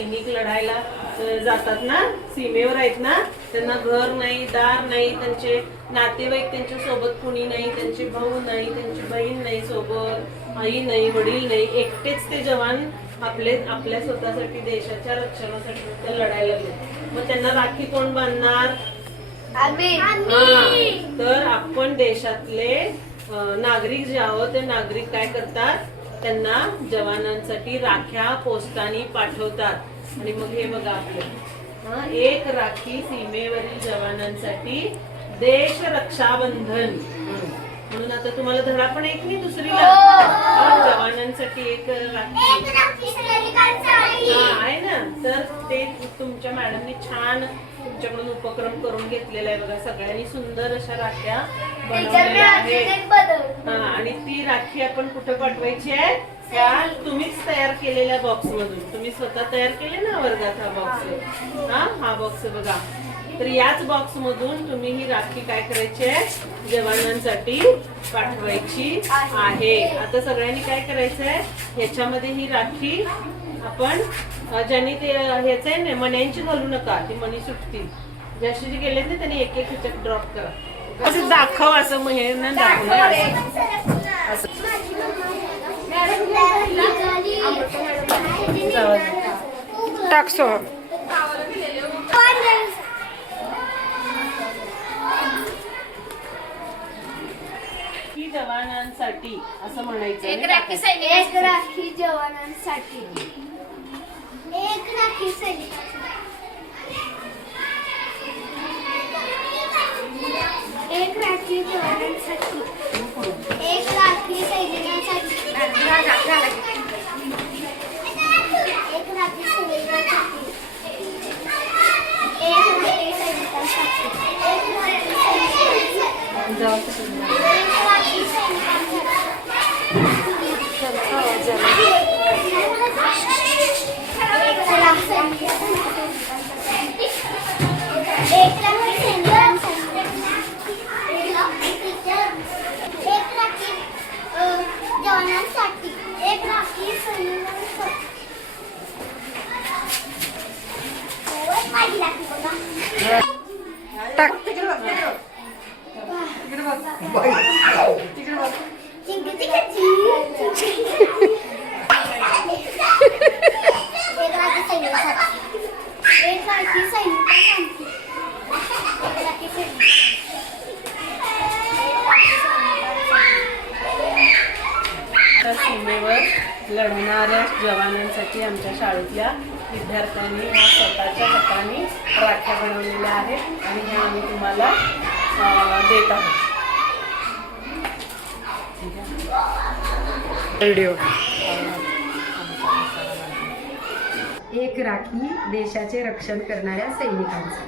सैनिक लढायला जातात ना, सीमेवर आहेत ना, त्यांना घर नाही, दार नाही, त्यांचे नातेवाईक त्यांच्या सोबत कुणी नाही, त्यांचे भाऊ नाही, त्यांची बहीण नाही सोबत, आई नाही, वडील नाही, एकटेच ते जवान आपल्या स्वतःसाठी देशाच्या रक्षणासाठी ते लढायला गेले. मग त्यांना राखी कोण बांधणार? तर आपण देशातले नागरिक जे आहोत ते नागरिक काय करतात, त्यांना जवानांसाठी राख्या पोस्टाने पाठवतात. आणि मग हे बघा आपलं एक राखी सीमेवरील जवानांसाठी देश रक्षाबंधन म्हणून आता तुम्हाला धडा पण एक नाही दुसरीला जवानांसाठी एक राखी आहे ना. तर ते तुमच्या मॅडमनी छान तुमच्याकडून उपक्रम करून घेतलेला आहे बघा. सगळ्यांनी सुंदर अशा राख्या बनवलेल्या आहेत. आणि ती राखी आपण कुठे पाठवायची आहे? त्या तुम्हीच तयार केलेल्या बॉक्स मधून. तुम्ही स्वतः तयार केले ना वर्गात हा बॉक्स. हा बॉक्स बघा. तर याच बॉक्स मधून तुम्ही ही राखी काय करायची आहे? जवानांसाठी पाठवायची आहे. आता सगळ्यांनी काय करायचं आहे? ह्याच्यामध्ये ही राखी आपण ज्यांनी ते ह्याच आहे ना मण्यांची घालू नका, ती मणी सुटतील. ज्याशी जे गेले ना त्यांनी एक एक ह्याच्यात ड्रॉप करा. असं दाखव, असं हे ना दाखवलं टाकसो जवानांसाठी असं म्हणायचं. एक राखी जवानांसाठी, एक राखी सैनिकांसाठी, एक राखी जवानांसाठी, एक राखी सैनिकांसाठी, एक राखी सैनिकांसाठी, एक राखी सैनिकांसाठी, जवानांसाठी, एक राखी सैनिकांसाठी. टाक सीमेवर लढणाऱ्या जवानांसाठी आमच्या शाळेतल्या विद्यार्थ्यांनी ह्या स्वतःच्या हाताने राख्या बनवलेल्या आहेत आणि ह्या आम्ही तुम्हाला देत आहोत. व्हिडिओ. एक राखी देशाचे रक्षण करणाऱ्या सैनिकांचा.